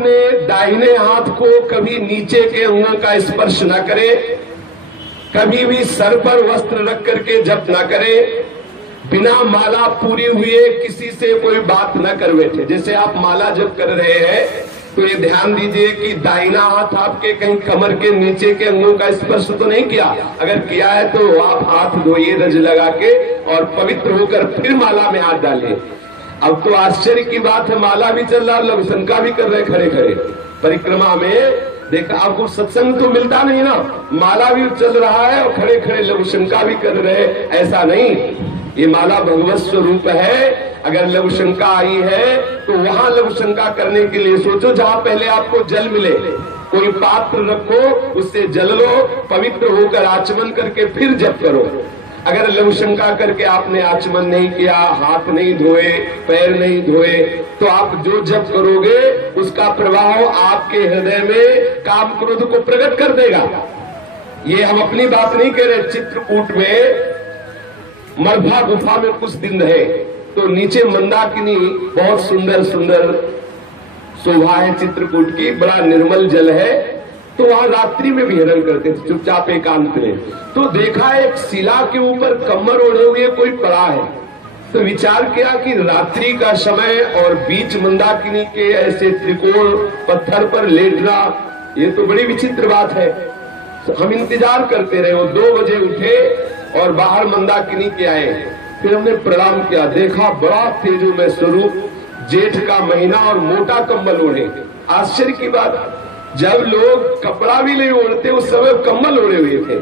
अपने दाहिने हाथ को कभी नीचे के अंगों का स्पर्श न करे, कभी भी सर पर वस्त्र रख करके जप न करे, बिना माला पूरी हुए किसी से कोई बात न कर बैठे। जैसे आप माला जप कर रहे हैं तो ये ध्यान दीजिए कि दाहिना हाथ आपके कहीं कमर के नीचे के अंगों का स्पर्श तो नहीं किया। अगर किया है तो आप हाथ धोइए रज लगा के और पवित्र होकर फिर माला में हाथ डालिए। अब तो आश्चर्य की बात है, माला भी चल रहा, लघुशंका भी कर रहे खड़े खड़े परिक्रमा में। देखा, आपको सत्संग तो मिलता नहीं ना, माला भी चल रहा है और खड़े खड़े लघुशंका भी कर रहे। ऐसा नहीं, ये माला भगवत स्वरूप है। अगर लघुशंका आई है तो वहां लघुशंका करने के लिए सोचो जहां पहले आपको जल मिले, कोई पात्र रखो, उससे जल लो, पवित्र होकर आचमन करके फिर जप करो। अगर लघुशंका करके आपने आचमन नहीं किया, हाथ नहीं धोए, पैर नहीं धोए, तो आप जो जप करोगे उसका प्रभाव आपके हृदय में काम क्रोध को प्रकट कर देगा। ये हम अपनी बात नहीं कह रहे। चित्रकूट में मरभा गुफा में कुछ दिन रहे तो नीचे मंदाकिनी बहुत सुंदर सुंदर शोभा है चित्रकूट की, बड़ा निर्मल जल है। तो वहां रात्रि में विहरण करते थे चुपचाप एकांत में। तो देखा एक शिला के ऊपर कमर ओढ़े हुए कोई पड़ा है। तो विचार किया कि रात्रि का समय और बीच मंदाकिनी के ऐसे त्रिकोण पत्थर पर लेटना, ये तो बड़ी विचित्र बात है। तो हम इंतजार करते रहे। वो 2 बजे उठे और बाहर मंदाकिनी के आए। फिर हमने प्रणाम किया, देखा बड़ा तेजोमय स्वरूप, जेठ का महीना और मोटा कंबल ओढ़े। आश्चर्य की बात, जब लोग कपड़ा भी नहीं ओढ़ते उस समय कंबल ओढ़े हुए थे।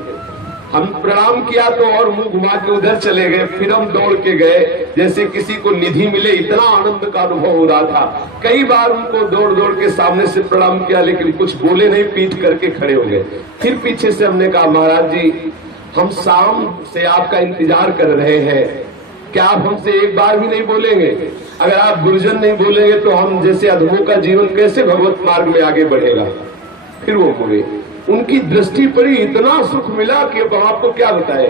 हम प्रणाम किया तो और मुंह घुमा के उधर चले गए। फिर हम दौड़ के गए जैसे किसी को निधि मिले, इतना आनंद का अनुभव हो रहा था। कई बार उनको दौड़ दौड़ के सामने से प्रणाम किया लेकिन कुछ बोले नहीं, पीठ करके खड़े हो गए। फिर पीछे से हमने कहा, महाराज जी हम शाम से आपका इंतजार कर रहे हैं, क्या आप हमसे एक बार भी नहीं बोलेंगे? अगर आप गुरुजन नहीं बोलेंगे तो हम जैसे अधमों का जीवन कैसे भगवत मार्ग में आगे बढ़ेगा? फिर वो बोले, उनकी दृष्टि पड़ी, इतना सुख मिला कि अब आपको क्या बताए,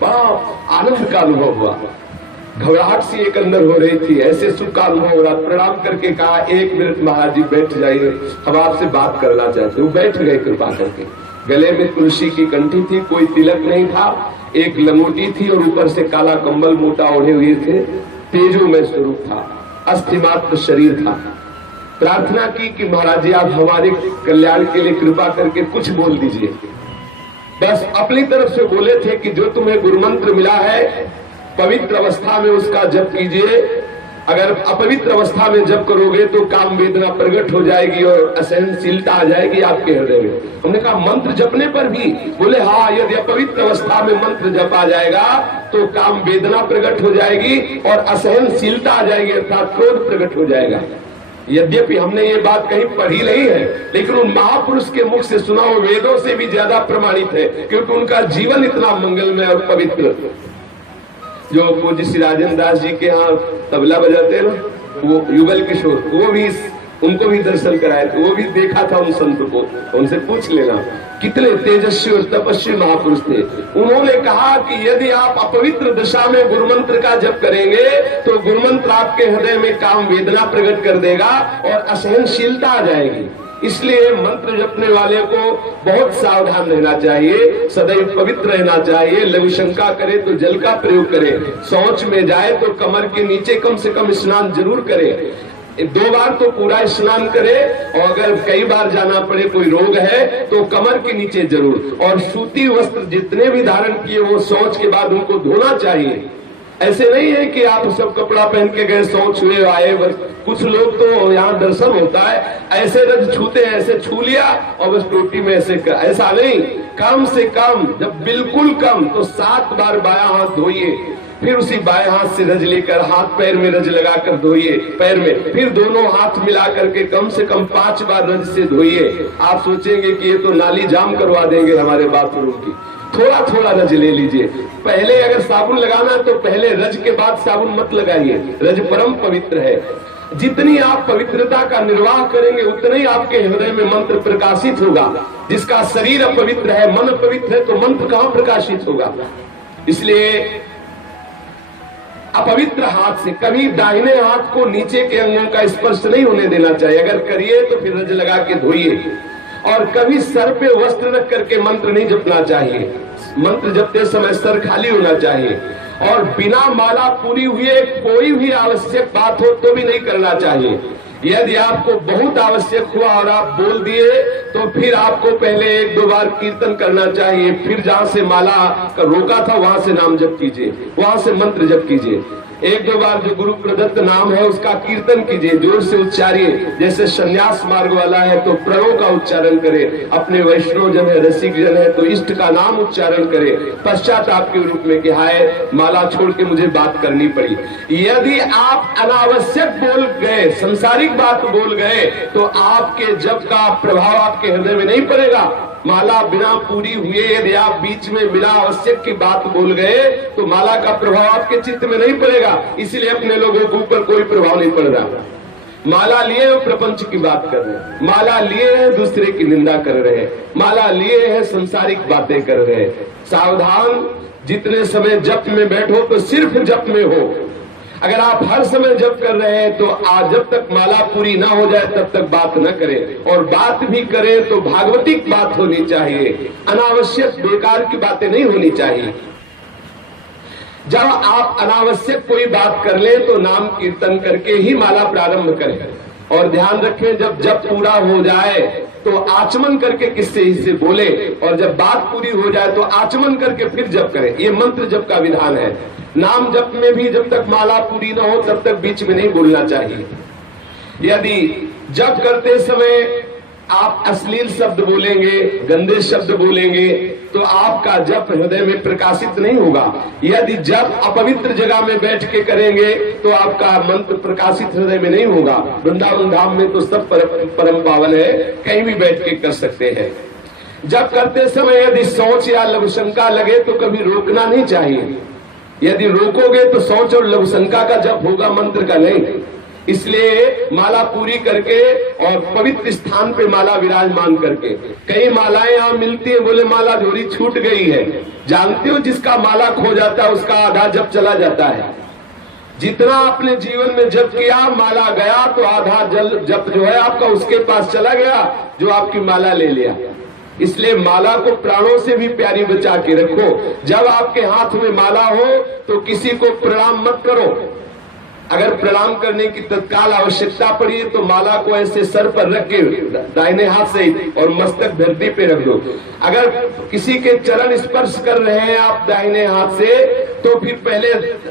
बड़ा आनंद का अनुभव हुआ। घबराहट सी एक अंदर हो रही थी, ऐसे सुख का अनुभव हो रहा। प्रणाम करके कहा, 1 मिनट महाराज जी बैठ जाइए, हम आपसे बात करना चाहते। वो बैठ गए कृपा करके। गले में तुलसी की कंठी थी, कोई तिलक नहीं था, एक लंगोटी थी और ऊपर से काला कंबल मोटा ओढ़े हुए थे। तेजोमय स्वरूप था, अस्थिमात्र शरीर था। प्रार्थना की कि महाराज जी आप हमारे कल्याण के लिए कृपा करके कुछ बोल दीजिए। बस अपनी तरफ से बोले थे कि जो तुम्हें गुरु मंत्र मिला है पवित्र अवस्था में उसका जप कीजिए। अगर अपवित्र अवस्था में जप करोगे तो काम वेदना प्रकट हो जाएगी और असहनशीलता आ जाएगी आपके हृदय में। हमने कहा मंत्र जपने पर भी? बोले हाँ, यदि अपवित्र अवस्था में मंत्र जपा जाएगा तो काम वेदना प्रकट हो जाएगी और असहनशीलता आ जाएगी, अर्थात क्रोध प्रकट हो जाएगा। यद्यपि हमने ये बात कहीं पढ़ी नहीं है लेकिन उन महापुरुष के मुख से सुना हो वेदों से भी ज्यादा प्रमाणित है, क्योंकि उनका जीवन इतना मंगलमय और पवित्र। जो पूज्य श्री राजेंद्र दास जी के यहाँ तबला बजाते हैं ना, वो युगल किशोर, वो भी उनको भी दर्शन कराए थे, वो भी देखा था उन संत को, उनसे पूछ लेना कितने तेजस्वी और तपस्वी महापुरुष थे। उन्होंने कहा कि यदि आप अपवित्र दशा में गुरुमंत्र का जप करेंगे तो गुरुमंत्र आपके हृदय में काम वेदना प्रकट कर देगा और असहनशीलता आ जाएगी। इसलिए मंत्र जपने वाले को बहुत सावधान रहना चाहिए, सदैव पवित्र रहना चाहिए। लघुशंका करे तो जल का प्रयोग करे, शौच में जाए तो कमर के नीचे कम से कम स्नान जरूर करे। 2 बार तो पूरा स्नान करे और अगर कई बार जाना पड़े, कोई रोग है तो कमर के नीचे जरूर। और सूती वस्त्र जितने भी धारण किए वो शौच के बाद उनको धोना चाहिए। ऐसे नहीं है कि आप सब कपड़ा पहन के गए, शौच हुए आए। बस कुछ लोग तो यहाँ दर्शन होता है ऐसे रज छूते हैं, ऐसे छू लिया और बस टोटी में ऐसा नहीं। कम से कम, जब बिल्कुल कम तो 7 बार बायां हाथ धोइए, फिर उसी बाएं हाथ से रज लेकर हाथ पैर में रज लगाकर धोइए पैर में, फिर दोनों हाथ मिला करके कम से कम 5 बार रज से धोइए। आप सोचेंगे कि ये तो नाली जाम करवा देंगे हमारे बाथरूम की। थोड़ा थोड़ा रज ले लीजिए। पहले अगर साबुन लगाना है तो पहले रज के बाद साबुन मत लगाइए। रज परम पवित्र है। जितनी आप पवित्रता का निर्वाह करेंगे उतना ही आपके हृदय में मंत्र प्रकाशित होगा। जिसका शरीर अपवित्र है, मन पवित्र है, तो मंत्र कहाँ प्रकाशित होगा? इसलिए अपवित्र हाथ से कभी दाहिने हाथ को नीचे के अंगों का स्पर्श नहीं होने देना चाहिए। अगर करिए तो फिर रज लगा के धोइए। और कभी सर पे वस्त्र रख करके मंत्र नहीं जपना चाहिए। मंत्र जपते समय सर खाली होना चाहिए। और बिना माला पूरी हुए कोई भी आवश्यक बात हो तो भी नहीं करना चाहिए। यदि आपको बहुत आवश्यक हुआ और आप बोल दिए तो फिर आपको पहले 1-2 बार कीर्तन करना चाहिए। फिर जहां से माला का रोका था वहां से नाम जप कीजिए, वहां से मंत्र जप कीजिए। 1-2 बार जो गुरु प्रदत्त नाम है उसका कीर्तन कीजिए, जोर से उच्चारिए। जैसे संन्यास मार्ग वाला है तो प्रणव का उच्चारण करे, अपने वैष्णव जन है, रसिक जन है तो इष्ट का नाम उच्चारण करे। पश्चात आपके रूप में कि हाय माला छोड़ के मुझे बात करनी पड़ी। यदि आप अनावश्यक बोल गए, संसारिक बात बोल गए तो आपके जप का प्रभाव आपके हृदय में नहीं पड़ेगा। माला बिना पूरी हुए यदि आप बीच में बिना आवश्यक की बात बोल गए तो माला का प्रभाव आपके चित्त में नहीं पड़ेगा। इसलिए अपने लोगों के ऊपर कोई प्रभाव नहीं पड़ रहा। माला लिए वो प्रपंच की बात कर रहे हैं, माला लिए हैं दूसरे की निंदा कर रहे हैं, माला लिए हैं संसारिक बातें कर रहे हैं। सावधान, जितने समय जप में बैठो तो सिर्फ जप में हो। अगर आप हर समय जप कर रहे हैं तो आज जब तक माला पूरी ना हो जाए तब तक बात न करें। और बात भी करें तो भागवतिक बात होनी चाहिए, अनावश्यक बेकार की बातें नहीं होनी चाहिए। जब आप अनावश्यक कोई बात कर ले तो नाम कीर्तन करके ही माला प्रारंभ करें। और ध्यान रखें जब जप पूरा हो जाए तो आचमन करके किससे इससे बोले, और जब बात पूरी हो जाए तो आचमन करके फिर जप करें। ये मंत्र जप का विधान है। नाम जप में भी जब तक माला पूरी न हो तब तक बीच में नहीं बोलना चाहिए। यदि जप करते समय आप अश्लील शब्द बोलेंगे, गंदे शब्द बोलेंगे तो आपका जप हृदय में प्रकाशित नहीं होगा। यदि जप अपवित्र जगह में बैठ के करेंगे तो आपका मंत्र प्रकाशित हृदय में नहीं होगा। वृंदावन धाम में तो सब परम पावन है, कहीं भी बैठ के कर सकते हैं। जप करते समय यदि सोच या लघुशंका लगे तो कभी रोकना नहीं चाहिए। यदि रोकोगे तो सोच और लघुशंका का जप होगा, मंत्र का नहीं। इसलिए माला पूरी करके और पवित्र स्थान पे माला विराजमान करके। कई मालाएं यहाँ मिलती है, बोले माला झोरी छूट गई है। जानते हो जिसका माला खो जाता है उसका आधा जप चला जाता है। जितना अपने जीवन में जप किया, माला गया तो आधा जप जो है आपका उसके पास चला गया जो आपकी माला ले लिया। इसलिए माला को प्राणों से भी प्यारी बचा के रखो। जब आपके हाथ में माला हो तो किसी को प्रणाम मत करो। अगर प्रणाम करने की तत्काल आवश्यकता पड़ी तो माला को ऐसे सर पर रख के दाहिने हाथ से और मस्तक धरती पे रख दो। अगर किसी के चरण स्पर्श कर रहे हैं आप दाहिने हाथ से तो फिर पहले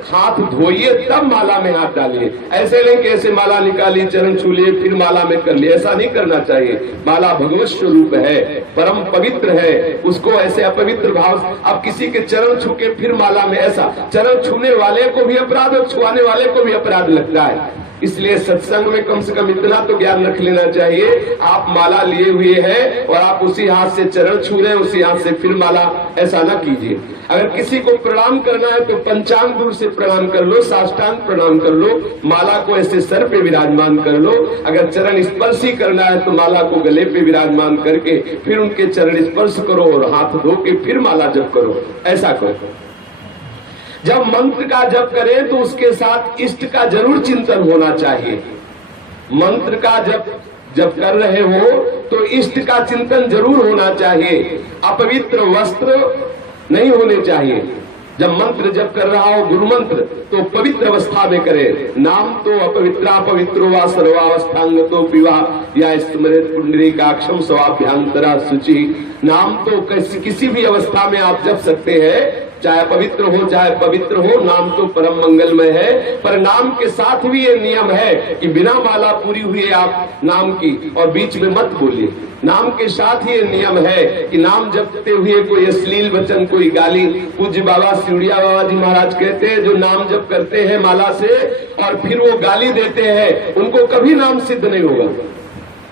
हाथ धोइए तब माला में हाथ डालिए। ऐसे नहीं कि ऐसे माला निकाली, चरण छू लिए, फिर माला में कर लिए, ऐसा नहीं करना चाहिए। माला भगवत स्वरूप है, परम पवित्र है, उसको ऐसे अपवित्र भाव। अब किसी के चरण छू के फिर माला में, ऐसा चरण छूने वाले को भी अपराध और छुआने वाले को भी अपराध लगता है। इसलिए सत्संग में कम से कम इतना तो ज्ञान रख लेना चाहिए, आप माला लिए हुए हैं और आप उसी हाथ से चरण छू रहे हैं, उसी हाथ से फिर माला, ऐसा ना कीजिए। अगर किसी को प्रणाम करना है तो पंचांग दूर से प्रणाम कर लो, साष्टांग प्रणाम कर लो, माला को ऐसे सर पे विराजमान कर लो। अगर चरण स्पर्श ही करना है तो माला को गले पे विराजमान करके फिर उनके चरण स्पर्श करो और हाथ धो के फिर माला जप करो, ऐसा करो। जब मंत्र का जप करें तो उसके साथ इष्ट का जरूर चिंतन होना चाहिए। मंत्र का जब कर रहे हो तो इष्ट का चिंतन जरूर होना चाहिए। अपवित्र वस्त्र नहीं होने चाहिए। जब मंत्र जप कर रहा हो गुरु मंत्र तो पवित्र अवस्था में करे। नाम तो अपवित्रा पवित्रो वा सर्वावस्थांग तो पिवा या स्मृत पुंडरीकाक्षम स्वाभ्यांतरा शुचि। नाम तो किसी भी अवस्था में आप जप सकते हैं, चाहे पवित्र हो चाहे पवित्र हो, नाम तो परम मंगलमय है। पर नाम के साथ भी ये नियम है कि बिना माला पूरी हुई आप नाम की और बीच में मत बोलिए। नाम के साथ ही ये नियम है कि नाम जपते हुए कोई अश्लील वचन, कोई गाली। पूज्य बाबा सिउड़िया बाबा जी महाराज कहते हैं जो नाम जप करते हैं माला से और फिर वो गाली देते हैं उनको कभी नाम सिद्ध नहीं होगा।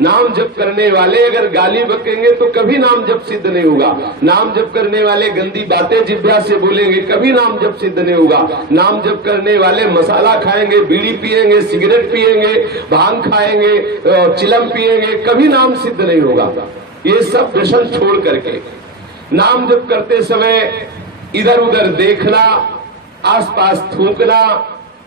नाम जप करने वाले अगर गाली बकेंगे तो कभी नाम जप सिद्ध नहीं होगा। नाम जप करने वाले गंदी बातें जिह्वा से बोलेंगे कभी नाम जप सिद्ध नहीं होगा। नाम जप करने वाले मसाला खाएंगे, बीड़ी पिएंगे, सिगरेट पिएंगे, भांग खाएंगे, चिलम पिएंगे, कभी नाम सिद्ध नहीं होगा। ये सब व्यसन छोड़ करके नाम जप करते समय इधर उधर देखना, आसपास थूकना,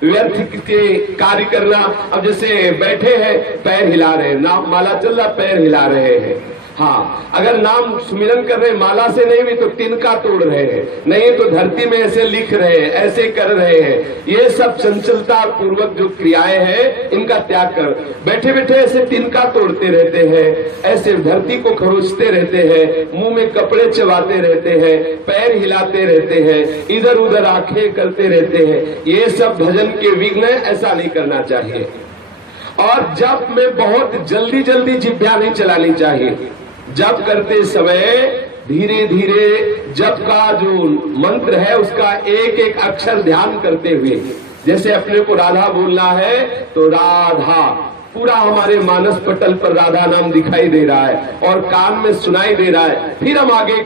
व्यर्थ के कार्य करना। अब जैसे बैठे हैं, पैर हिला रहे हैं, नाम माला चल रहा, पैर हिला रहे हैं। हाँ, अगर नाम सुमिरन कर रहे माला से नहीं भी तो तिनका तोड़ रहे हैं, नहीं तो धरती में ऐसे लिख रहे हैं, ऐसे कर रहे हैं। ये सब चंचलता पूर्वक जो क्रियाएं हैं इनका त्याग कर, बैठे बैठे ऐसे तिनका तोड़ते रहते हैं, ऐसे धरती को खरोचते रहते हैं, मुंह में कपड़े चबाते रहते हैं, पैर हिलाते रहते हैं, इधर उधर आंखें करते रहते हैं। ये सब भजन के विघ्न, ऐसा नहीं करना चाहिए। और जप में बहुत जल्दी जल्दी जिह्वा नहीं चलानी चाहिए। जप करते समय धीरे धीरे जप का जो मंत्र है उसका एक एक अक्षर ध्यान करते हुए, जैसे अपने को राधा बोलना है तो राधा पूरा हमारे मानस पटल पर राधा नाम दिखाई दे रहा है और कान में सुनाई दे रहा है। फिर हम आगे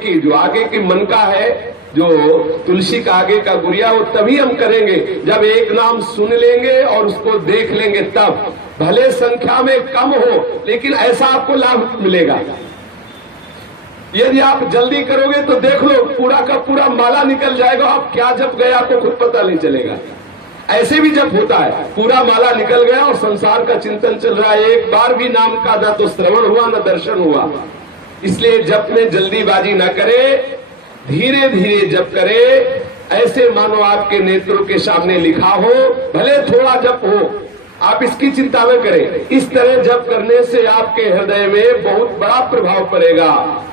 की मन का है, जो तुलसी का आगे का गुरिया, वो तभी हम करेंगे जब एक नाम सुन लेंगे और उसको देख लेंगे। तब भले संख्या में कम हो लेकिन ऐसा आपको लाभ मिलेगा। यदि आप जल्दी करोगे तो देख लो पूरा का पूरा माला निकल जाएगा, आप क्या जप गए आपको खुद पता नहीं चलेगा। ऐसे भी जब होता है, पूरा माला निकल गया और संसार का चिंतन चल रहा है, एक बार भी नाम का न तो श्रवण हुआ न दर्शन हुआ। इसलिए जप में जल्दीबाजी न करे, धीरे धीरे जप करे, ऐसे मानो आपके नेत्रों के सामने लिखा हो, भले थोड़ा जप हो, आप इसकी चिंता न करें। इस तरह जप करने से आपके हृदय में बहुत बड़ा प्रभाव पड़ेगा,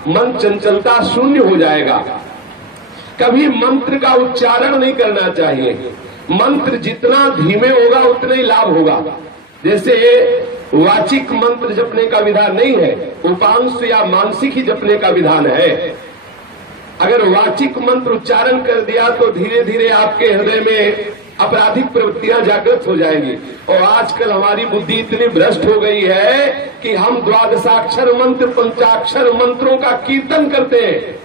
मन चंचलता शून्य हो जाएगा। कभी मंत्र का उच्चारण नहीं करना चाहिए। मंत्र जितना धीमे होगा उतना ही लाभ होगा। जैसे वाचिक मंत्र जपने का विधान नहीं है, उपांश या मानसिक ही जपने का विधान है। अगर वाचिक मंत्र उच्चारण कर दिया तो धीरे धीरे आपके हृदय में आपराधिक प्रवृत्तियां जागृत हो जाएंगी। और आजकल हमारी बुद्धि इतनी भ्रष्ट हो गई है कि हम द्वादशाक्षर मंत्र, पंचाक्षर मंत्रों का कीर्तन करते हैं।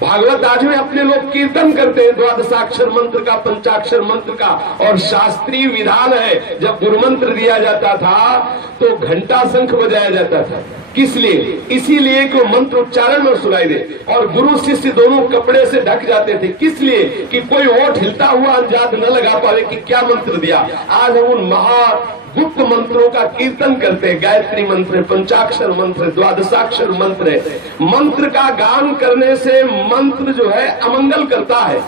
भागवत आज में अपने लोग कीर्तन करते हैं द्वादशाक्षर मंत्र का, पंचाक्षर मंत्र का। और शास्त्रीय विधान है, जब गुरु मंत्र दिया जाता था तो घंटा शंख बजाया जाता था। किस लिए? इसीलिए कि मंत्र उच्चारण में सुनाई दे। और गुरु शिष्य दोनों कपड़े से ढक जाते थे। किस लिए? कि कोई ओठ हिलता हुआ अंदाज न लगा पावे कि क्या मंत्र दिया। आज हम उन महागुप्त मंत्रों का कीर्तन करते हैं। गायत्री मंत्र, पंचाक्षर मंत्र, द्वादशाक्षर मंत्र। मंत्र का गान करने से मंत्र जो है अमंगल करता है।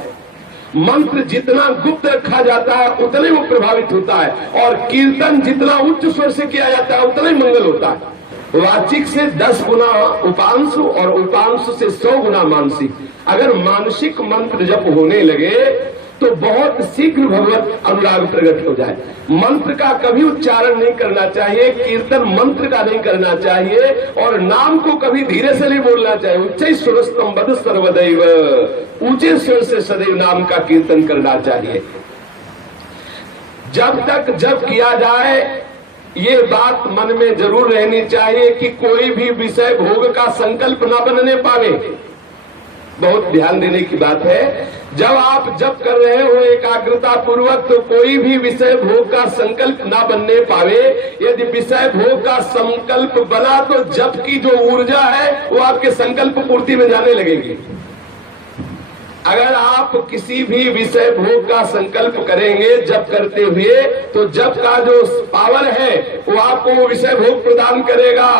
मंत्र जितना गुप्त रखा जाता है उतना ही वो प्रभावित होता है। और कीर्तन जितना उच्च स्वर से किया जाता है उतना ही मंगल होता है। वाचिक से 10 गुना उपांशु और उपांशु से 100 गुना मानसिक। अगर मानसिक मंत्र जप होने लगे तो बहुत शीघ्र भगवत अनुराग प्रकट हो जाए। मंत्र का कभी उच्चारण नहीं करना चाहिए, कीर्तन मंत्र का नहीं करना चाहिए, और नाम को कभी धीरे से नहीं बोलना चाहिए। उच्च स्वरस्तम बद सर्वदैव, ऊंचे स्वर से सदैव नाम का कीर्तन करना चाहिए। जब तक जप किया जाए ये बात मन में जरूर रहनी चाहिए कि कोई भी विषय भोग का संकल्प न बनने पावे। बहुत ध्यान देने की बात है। जब आप जप कर रहे हो एकाग्रता पूर्वक तो कोई भी विषय भोग का संकल्प ना बनने पावे। यदि विषय भोग का संकल्प बना तो जप की जो ऊर्जा है वो आपके संकल्प पूर्ति में जाने लगेगी। अगर आप किसी भी विषय भोग का संकल्प करेंगे जप करते हुए तो जप का जो पावर है वो आपको वो विषय भोग प्रदान करेगा।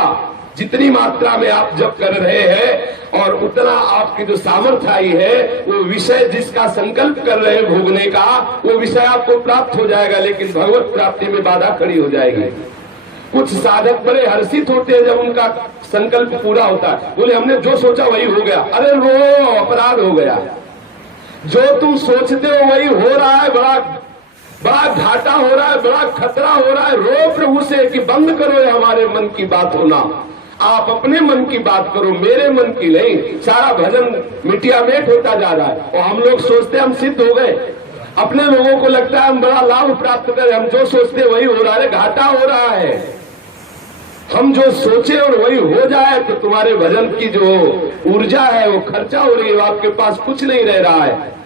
जितनी मात्रा में आप जप कर रहे हैं और उतना आपकी जो सामर्थ्य आई है वो विषय जिसका संकल्प कर रहे हैं भोगने का वो विषय आपको प्राप्त हो जाएगा। लेकिन भगवत प्राप्ति में बाधा खड़ी हो जाएगी। कुछ साधक बड़े हर्षित होते हैं जब उनका संकल्प पूरा होता है। बोले हमने जो सोचा वही हो गया। अरे रो, अपराध हो गया। जो तुम सोचते हो वही हो रहा है। बड़ा घाटा हो रहा है, बड़ा खतरा हो रहा है। रो प्रभु से कि बंद करो ये हमारे मन की बात होना। आप अपने मन की बात करो, मेरे मन की नहीं। सारा भजन मिटिया मेट होता जा रहा है और हम लोग सोचते हम सिद्ध हो गए। अपने लोगों को लगता है हम बड़ा लाभ प्राप्त करें। हम जो सोचते वही हो रहा है, घाटा हो रहा है। हम जो सोचे और वही हो जाए तो तुम्हारे भजन की जो ऊर्जा है वो खर्चा हो रही है, आपके पास कुछ नहीं रह रहा है।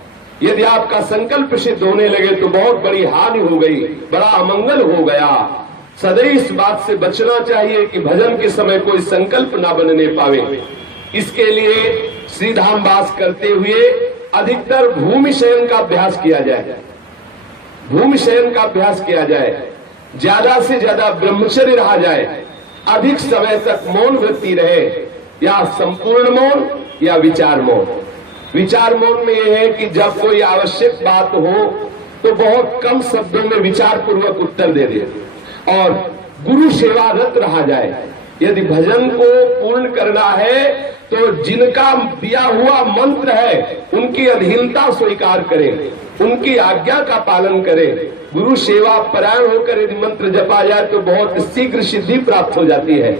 यदि आपका संकल्प सिद्ध होने लगे तो बहुत बड़ी हानि हो गई, बड़ा अमंगल हो गया। सदैव इस बात से बचना चाहिए कि भजन के समय कोई संकल्प ना बनने पावे। इसके लिए श्रीधाम वास करते हुए अधिकतर भूमि शयन का अभ्यास किया जाए। भूमि शयन का अभ्यास किया जाए, ज्यादा से ज्यादा ब्रह्मचर्य रहा जाए, अधिक समय तक मौन वृत्ति रहे, या संपूर्ण मौन या विचार मौन। विचार मौन में यह है कि जब कोई आवश्यक बात हो तो बहुत कम शब्दों में विचार पूर्वक उत्तर दे दे और गुरु सेवारत रहा जाए। यदि भजन को पूर्ण करना है तो जिनका दिया हुआ मंत्र है उनकी अधीनता स्वीकार करें, उनकी आज्ञा का पालन करें। गुरु सेवा परायण होकर यदि मंत्र जपा जाए तो बहुत शीघ्र सिद्धि प्राप्त हो जाती है।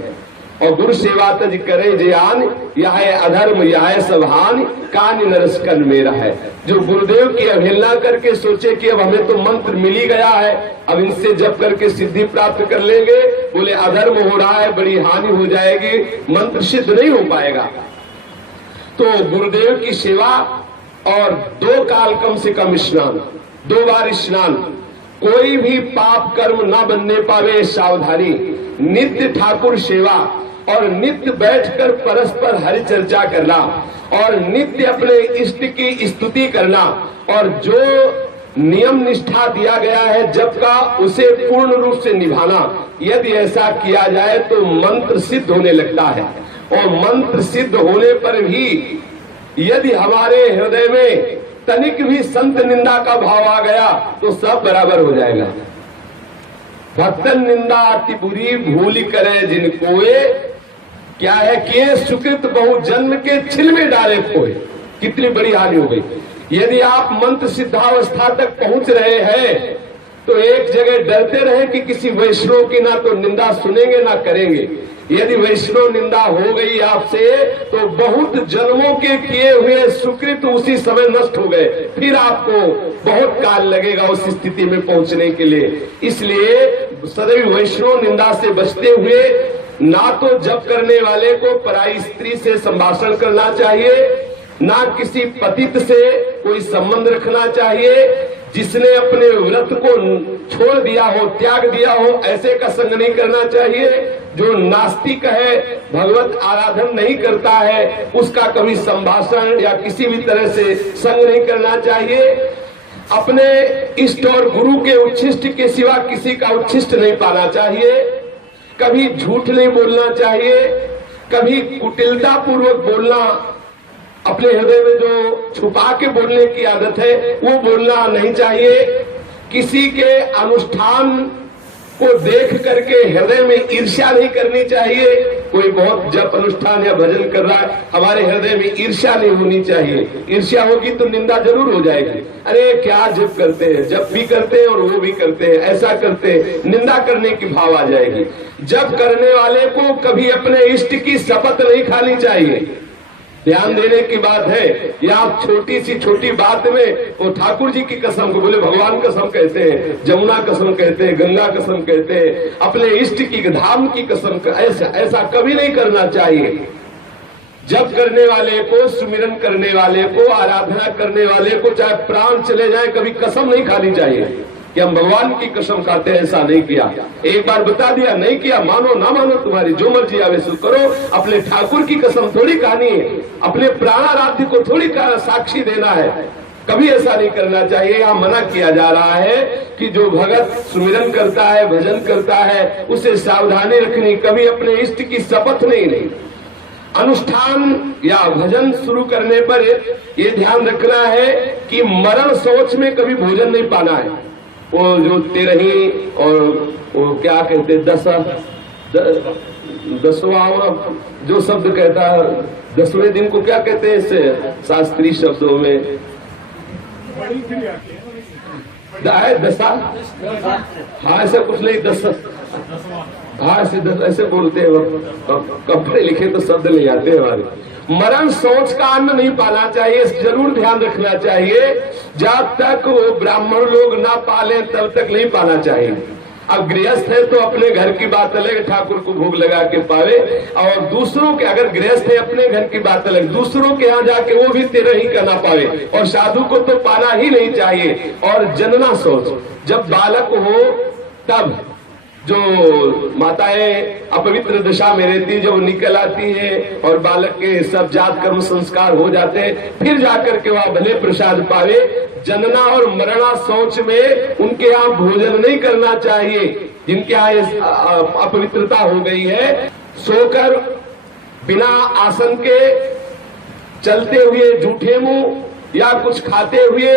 और गुरु सेवा तज करे जयान, यह है अधर्म यह है सभान, कान नरस कर मेरा है। जो गुरुदेव की अवहेलना करके सोचे कि अब हमें तो मंत्र मिल ही गया है, अब इनसे जप करके सिद्धि प्राप्त कर लेंगे, बोले अधर्म हो रहा है, बड़ी हानि हो जाएगी, मंत्र सिद्ध नहीं हो पाएगा। तो गुरुदेव की सेवा और 2 काल कम से कम स्नान, 2 बार स्नान, कोई भी पाप कर्म ना बनने पावे सावधानी, नित्य ठाकुर सेवा और नित्य बैठकर परस्पर हरि चर्चा करना और नित्य अपने इष्ट की स्तुति करना और जो नियम निष्ठा दिया गया है जप का उसे पूर्ण रूप से निभाना। यदि ऐसा किया जाए तो मंत्र सिद्ध होने लगता है। और मंत्र सिद्ध होने पर भी यदि हमारे हृदय में तनिक भी संत निंदा का भाव आ गया तो सब बराबर हो जाएगा। भक्तन निंदा अति बुरी भूल करे जिन कोए, क्या है कि सुकृत बहु जन्म के छिल में डाले खोए। कितनी बड़ी हानि हो गई। यदि आप मंत्र सिद्धावस्था तक पहुंच रहे हैं तो एक जगह डरते रहे कि किसी वैष्णव की ना तो निंदा सुनेंगे ना करेंगे। यदि वैष्णव निंदा हो गई आपसे तो बहुत जन्मों के किए हुए सुकृत उसी समय नष्ट हो गए, फिर आपको बहुत काल लगेगा उस स्थिति में पहुंचने के लिए। इसलिए सदैव वैष्णव निंदा से बचते हुए ना तो जप करने वाले को पराई स्त्री से संभाषण करना चाहिए, ना किसी पतित से कोई संबंध रखना चाहिए। जिसने अपने व्रत को छोड़ दिया हो, त्याग दिया हो, ऐसे का संग नहीं करना चाहिए। जो नास्तिक है, भगवत आराधन नहीं करता है, उसका कभी संभाषण या किसी भी तरह से संग नहीं करना चाहिए। अपने इष्ट और गुरु के उच्छिष्ट के सिवा किसी का उच्छिष्ट नहीं पाना चाहिए। कभी झूठ नहीं बोलना चाहिए, कभी कुटिलता पूर्वक बोलना, अपने हृदय में जो छुपा के बोलने की आदत है वो बोलना नहीं चाहिए। किसी के अनुष्ठान को देख करके हृदय में ईर्ष्या नहीं करनी चाहिए। कोई बहुत जप अनुष्ठान या भजन कर रहा है, हमारे हृदय में ईर्ष्या नहीं होनी चाहिए। ईर्ष्या होगी तो निंदा जरूर हो जाएगी। अरे क्या जप करते हैं, जप भी करते हैं और वो भी करते हैं, ऐसा करते हैं, निंदा करने की भाव आ जाएगी। जप करने वाले को कभी अपने इष्ट की शपथ नहीं खानी चाहिए। ध्यान देने की बात है। या आप छोटी सी छोटी बात में वो ठाकुर जी की कसम को बोले, भगवान कसम कहते हैं, जमुना कसम कहते हैं, गंगा कसम कहते हैं, अपने इष्ट की धाम की कसम, ऐसा कभी नहीं करना चाहिए। जप करने वाले को, सुमिरन करने वाले को, आराधना करने वाले को चाहे प्राण चले जाए कभी कसम नहीं खानी चाहिए कि हम भगवान की कसम खाते हैं। ऐसा नहीं किया, एक बार बता दिया, नहीं किया, मानो ना मानो तुम्हारी जो मर्जी आवे सो करो। अपने ठाकुर की कसम थोड़ी खानी है, अपने प्राणाराध्य को थोड़ी साक्षी देना है। कभी ऐसा नहीं करना चाहिए। यहाँ मना किया जा रहा है कि जो भगत सुमिरन करता है, भजन करता है, उसे सावधानी रखनी, कभी अपने इष्ट की शपथ नहीं। अनुष्ठान या भजन शुरू करने पर ये ध्यान रखना है कि मरण सोच में कभी भोजन नहीं पाना है। वो जो तेरही और वो क्या कहते दसवां जो शब्द कहता है, 10वें दिन को क्या कहते हैं इससे शास्त्रीय शब्दों में, दशा, हाँ ऐसा कुछ नहीं, हाँ ऐसे बोलते हैं। कपड़े लिखे तो शब्द नहीं आते हमारे। मरण सोच का अन्न नहीं पाना चाहिए, जरूर ध्यान रखना चाहिए। जब तक वो ब्राह्मण लोग ना पाले तब तक नहीं पाना चाहिए। अब गृहस्थ है तो अपने घर की बात अलग, ठाकुर को भोग लगा के पावे, और दूसरों के, अगर गृहस्थ है अपने घर की बात अलग, दूसरों के यहाँ जाके वो भी तेरह ही करना पावे। और साधु को तो पाना ही नहीं चाहिए। और जनना सोच, जब बालक हो तब जो माताएं अपवित्र दशा में रहती, जब निकल आती है और बालक के सब जात कर्म संस्कार हो जाते हैं, फिर जाकर के वह भले प्रसाद पावे। जनना और मरना सोच में उनके यहाँ भोजन नहीं करना चाहिए। जिनके यहाँ अपवित्रता हो गई है, सोकर बिना आसन के चलते हुए जूठे मुंह या कुछ खाते हुए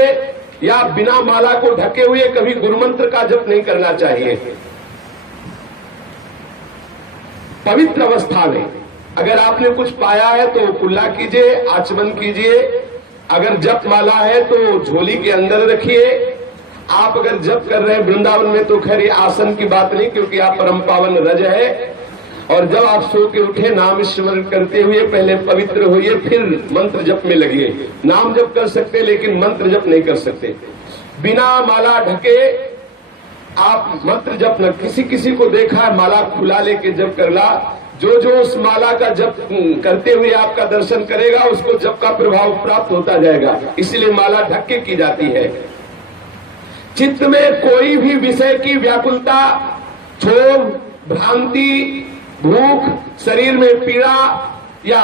या बिना माला को ढके हुए कभी गुरुमंत्र का जप नहीं करना चाहिए। पवित्र अवस्था में अगर आपने कुछ पाया है तो कुल्ला कीजिए, आचमन कीजिए। अगर जप माला है तो झोली के अंदर रखिए। आप अगर जप कर रहे हैं वृंदावन में तो खैर ये आसन की बात नहीं, क्योंकि आप परम पावन रज है। और जब आप सो के उठे नाम स्मरण करते हुए पहले पवित्र होइए, फिर मंत्र जप में लगिए। नाम जप कर सकते लेकिन मंत्र जप नहीं कर सकते। बिना माला ढके आप मंत्र जप न, किसी को देखा है माला खुला लेके जप करला, जो उस माला का जप करते हुए आपका दर्शन करेगा उसको जप का प्रभाव प्राप्त होता जाएगा। इसलिए माला ढक के की जाती है। चित्त में कोई भी विषय की व्याकुलता, क्षोभ, भ्रांति, भूख, शरीर में पीड़ा या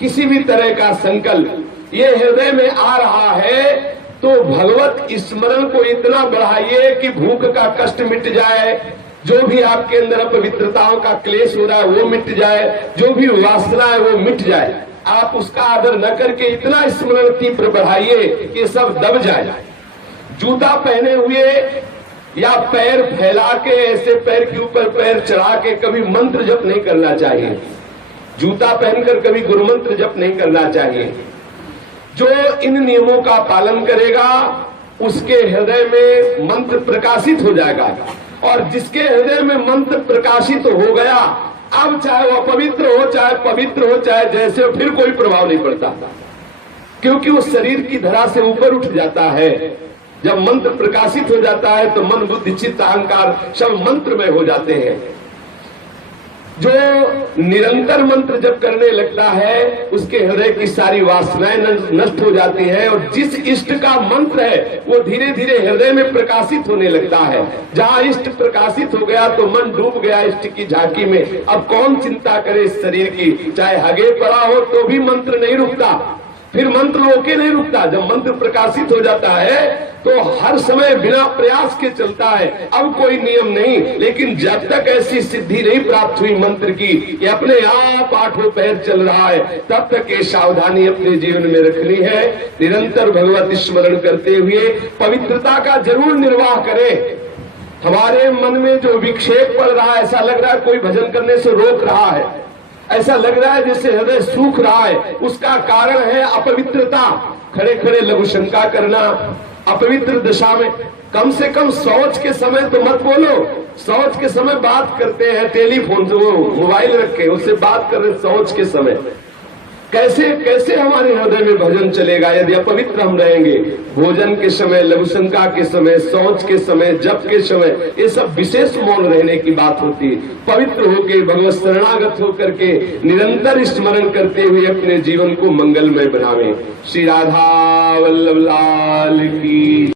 किसी भी तरह का संकल्प ये हृदय में आ रहा है तो भगवत स्मरण को इतना बढ़ाइए कि भूख का कष्ट मिट जाए, जो भी आपके अंदर अपवित्रताओं का क्लेश हो रहा है वो मिट जाए, जो भी वासना है वो मिट जाए। आप उसका आदर न करके इतना स्मरण तीव्र बढ़ाइए कि सब दब जाए। जूता पहने हुए या पैर फैला के ऐसे पैर के ऊपर पैर चढ़ा के कभी मंत्र जप नहीं करना चाहिए। जूता पहनकर कभी गुरु मंत्र जप नहीं करना चाहिए। जो इन नियमों का पालन करेगा उसके हृदय में मंत्र प्रकाशित हो जाएगा, और जिसके हृदय में मंत्र प्रकाशित हो गया, अब चाहे वो अपवित्र हो चाहे पवित्र हो चाहे जैसे हो, फिर कोई प्रभाव नहीं पड़ता, क्योंकि वो शरीर की धरा से ऊपर उठ जाता है। जब मंत्र प्रकाशित हो जाता है तो मन बुद्धि चित्त अहंकार सब मंत्र में हो जाते हैं। जो निरंतर मंत्र जप करने लगता है उसके हृदय की सारी वासनाएं नष्ट हो जाती हैं, और जिस इष्ट का मंत्र है वो धीरे धीरे हृदय में प्रकाशित होने लगता है। जहाँ इष्ट प्रकाशित हो गया तो मन डूब गया इष्ट की झांकी में। अब कौन चिंता करे इस शरीर की, चाहे हगे पड़ा हो तो भी मंत्र नहीं रुकता, फिर मंत्र रोके नहीं रुकता। जब मंत्र प्रकाशित हो जाता है तो हर समय बिना प्रयास के चलता है। अब कोई नियम नहीं, लेकिन जब तक ऐसी सिद्धि नहीं प्राप्त हुई मंत्र की कि अपने आप आठों पैर चल रहा है, तब तक ये सावधानी अपने जीवन में रखनी है। निरंतर भगवत स्मरण करते हुए पवित्रता का जरूर निर्वाह करें। हमारे मन में जो विक्षेप पड़ रहा है, ऐसा लग रहा है कोई भजन करने से रोक रहा है, ऐसा लग रहा है जैसे हृदय सूख रहा है, उसका कारण है अपवित्रता। खड़े खड़े लघु शंका करना, अपवित्र दशा में कम से कम शौच के समय तो मत बोलो। शौच के समय बात करते हैं, टेलीफोन से वो मोबाइल रखे उससे बात कर रहे, शौच के समय कैसे कैसे हमारे हृदय में भजन चलेगा यदि अपवित्र हम रहेंगे। भोजन के समय, लघु शंका के समय, शौच के समय, जप के समय, ये सब विशेष मौन रहने की बात होती है। पवित्र होके भगवत शरणागत होकर के निरंतर स्मरण करते हुए अपने जीवन को मंगलमय बनावें। श्री राधा वल्लभ लाल की।